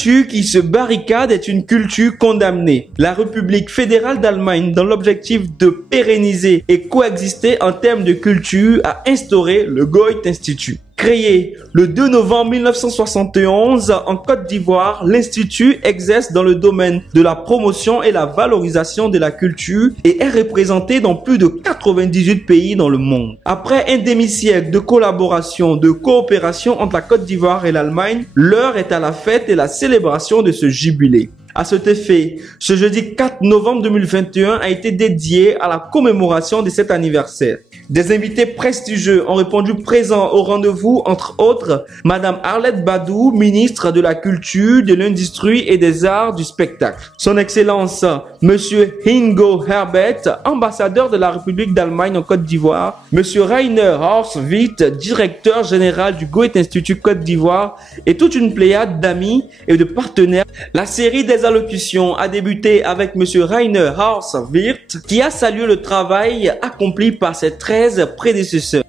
culture qui se barricade est une culture condamnée. La République fédérale d'Allemagne, dans l'objectif de pérenniser et coexister en termes de culture, a instauré le Goethe-Institut. Créé le 2 novembre 1971 en Côte d'Ivoire, l'Institut exerce dans le domaine de la promotion et la valorisation de la culture et est représenté dans plus de 98 pays dans le monde. Après un demi-siècle de collaboration, de coopération entre la Côte d'Ivoire et l'Allemagne, l'heure est à la fête et la célébration de ce jubilé. À cet effet, ce jeudi 4 novembre 2021 a été dédié à la commémoration de cet anniversaire. Des invités prestigieux ont répondu présents au rendez-vous, entre autres, Madame Arlette Badou, ministre de la Culture, de l'Industrie et des Arts du Spectacle. Son Excellence, Monsieur Ingo Herbert, ambassadeur de la République d'Allemagne en Côte d'Ivoire, Monsieur Rainer Horst Witt, directeur général du Goethe-Institut Côte d'Ivoire et toute une pléiade d'amis et de partenaires. La série des allocutions a débuté avec Monsieur Rainer Horst Witt, qui a salué le travail accompli par ses 13 prédécesseurs.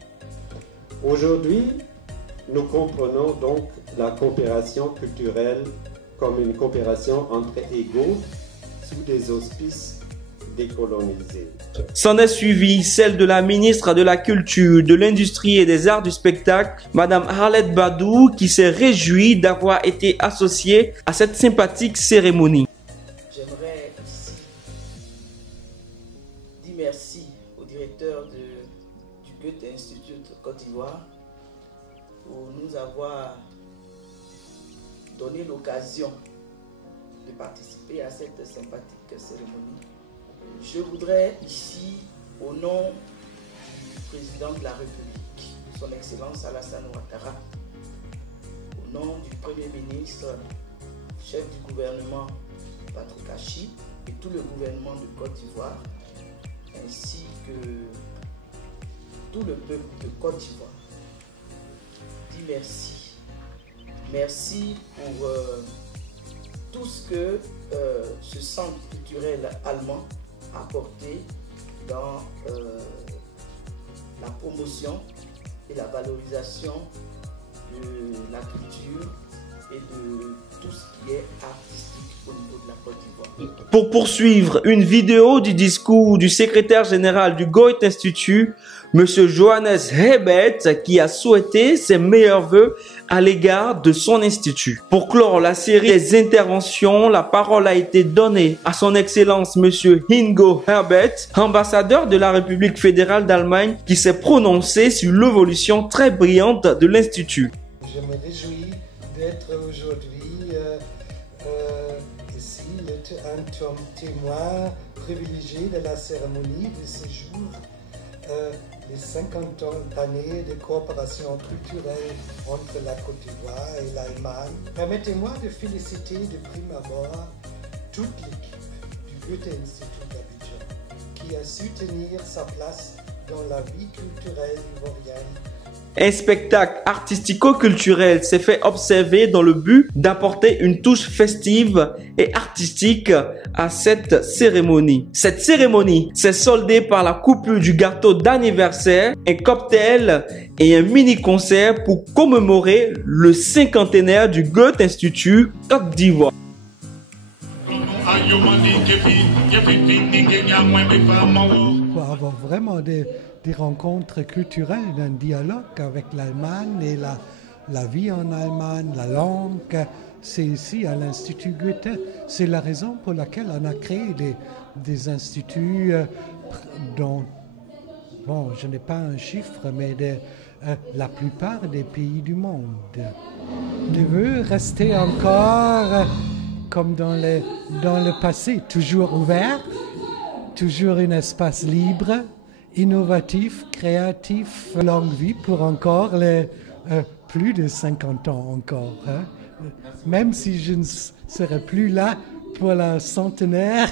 Aujourd'hui, nous comprenons donc la coopération culturelle comme une coopération entre égaux sous des auspices décolonisés. S'en est suivi celle de la ministre de la Culture, de l'Industrie et des Arts du Spectacle, Madame Arlette Badou, qui s'est réjouie d'avoir été associée à cette sympathique cérémonie. J'aimerais ici dire merci au directeur du Goethe-Institut Côte d'Ivoire pour nous avoir donné l'occasion de participer à cette sympathique cérémonie. Je voudrais ici, au nom du président de la République, son Excellence Alassane Ouattara, au nom du Premier ministre, chef du gouvernement Patrick Achi et tout le gouvernement de Côte d'Ivoire, ainsi que tout le peuple de Côte d'Ivoire, dit merci. Merci pour tout ce que ce centre culturel allemand a apporté dans la promotion et la valorisation de la culture et de tout ce qui est artistique au niveau de la Côte d'Ivoire. Pour poursuivre, une vidéo du discours du secrétaire général du Goethe-Institut, M. Johannes Herbert, qui a souhaité ses meilleurs vœux à l'égard de son institut. Pour clore la série des interventions, la parole a été donnée à son Excellence M. Ingo Herbert, ambassadeur de la République fédérale d'Allemagne, qui s'est prononcé sur l'évolution très brillante de l'institut. Je me réjouis d'être aujourd'hui ici, un témoin privilégié de la cérémonie de ce jour. Les 50 années de coopération culturelle entre la Côte d'Ivoire et l'Allemagne. Permettez-moi de féliciter de prime abord toute l'équipe du Goethe-Institut d'Abidjan qui a su tenir sa place dans la vie culturelle ivoirienne. Un spectacle artistico-culturel s'est fait observer dans le but d'apporter une touche festive et artistique à cette cérémonie. Cette cérémonie s'est soldée par la coupure du gâteau d'anniversaire, un cocktail et un mini-concert pour commémorer le cinquantenaire du Goethe-Institut Côte d'Ivoire. Pour avoir vraiment des rencontres culturelles, un dialogue avec l'Allemagne et la vie en Allemagne, la langue, c'est ici à l'Institut Goethe. C'est la raison pour laquelle on a créé des instituts dont, bon, je n'ai pas un chiffre, mais la plupart des pays du monde. Je veux rester encore comme dans le passé, toujours ouvert, toujours un espace libre, innovatif, créatif, longue vie pour encore plus de 50 ans encore. Hein? Même si je ne serai plus là pour la centenaire,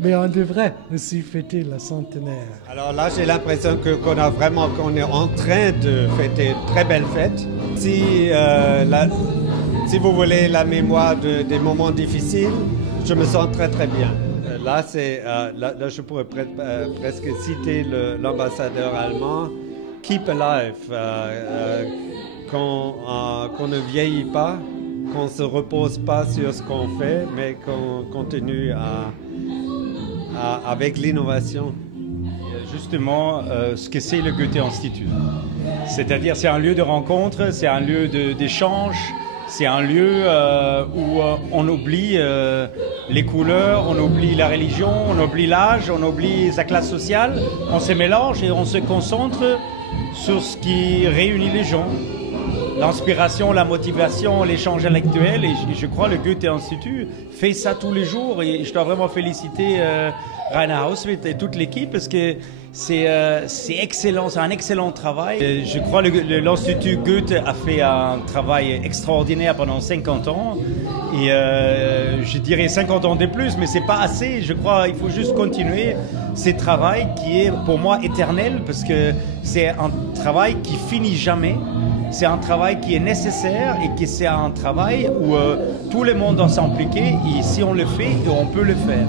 mais on devrait aussi fêter la centenaire. Alors là, j'ai l'impression qu'on est en train de fêter une très belle fête. Si vous voulez la mémoire des moments difficiles, je me sens très très bien. Là, je pourrais presque citer l'ambassadeur allemand. Keep alive, qu'on ne vieillit pas, qu'on ne se repose pas sur ce qu'on fait, mais qu'on continue avec l'innovation. Justement, ce que c'est le Goethe-Institut. C'est-à-dire, c'est un lieu de rencontre, c'est un lieu d'échange, c'est un lieu où on oublie les couleurs, on oublie la religion, on oublie l'âge, on oublie sa classe sociale, on se mélange et on se concentre sur ce qui réunit les gens. L'inspiration, la motivation, l'échange intellectuel, et je crois que le Goethe-Institut fait ça tous les jours, et je dois vraiment féliciter Rainer Hauswirth et toute l'équipe parce que c'est excellent, c'est un excellent travail. Et je crois que l'Institut Goethe a fait un travail extraordinaire pendant 50 ans, et je dirais 50 ans de plus, mais c'est pas assez. Je crois qu'il faut juste continuer ce travail qui est pour moi éternel, parce que c'est un travail qui finit jamais. C'est un travail qui est nécessaire et que c'est un travail où tout le monde doit s'impliquer, et si on le fait, on peut le faire.